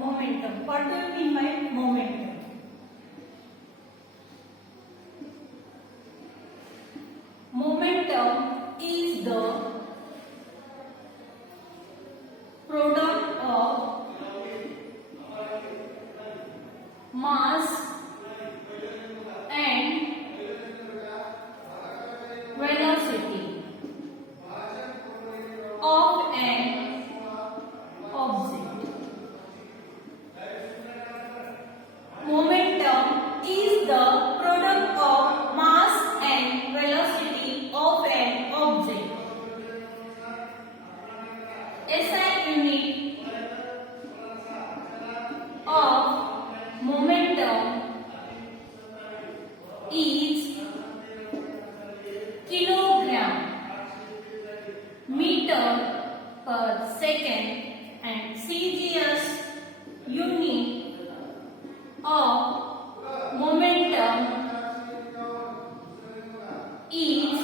momentum. What do you mean by momentum? Momentum is the product of mass and velocity of an object. Momentum is the product of mass and velocity of an object. SI unit of momentum is kilogram meter per second and CGS unit of momentum is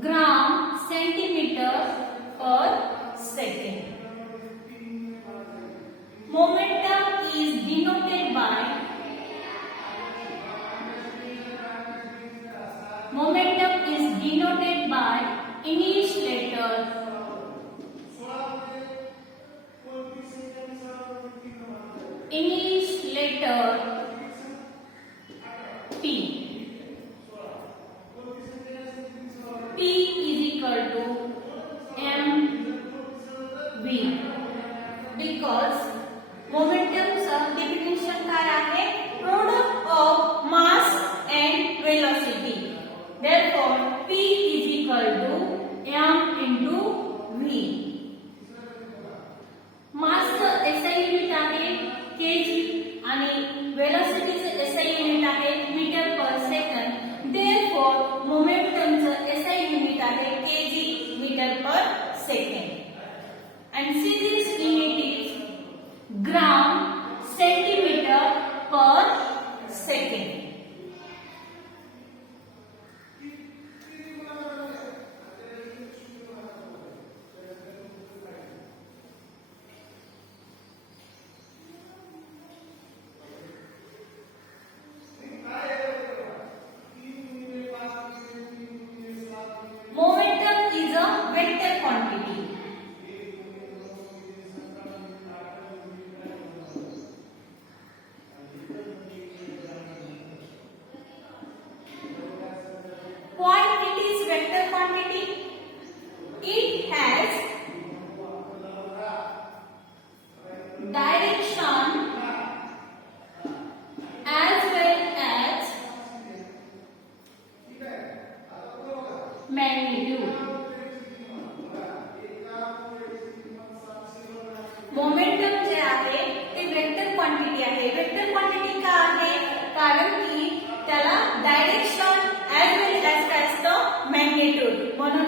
gram centimeter per second. Momentum is denoted by English letter P. P is equal to mv because momentumचं definition काय आहे? Product of mass and velocity. Therefore, P is equal to m into v. Mass SI unit आहे kg आणि velocityचं SI unit आहे metre पर second. Therefore, momentumचं SI unit आहे kg metre पर second. And CGS unit is gram centimeter per second. Momentum is a vector quantity. Why it is vector quantity? It has direction as well as magnitude. Momentum जे आहे ते vector quantity आहे. Vector quantity का आहे? कारण की त्याला direction as well as काय असतं? मॅग्निट्यूड. म्हणून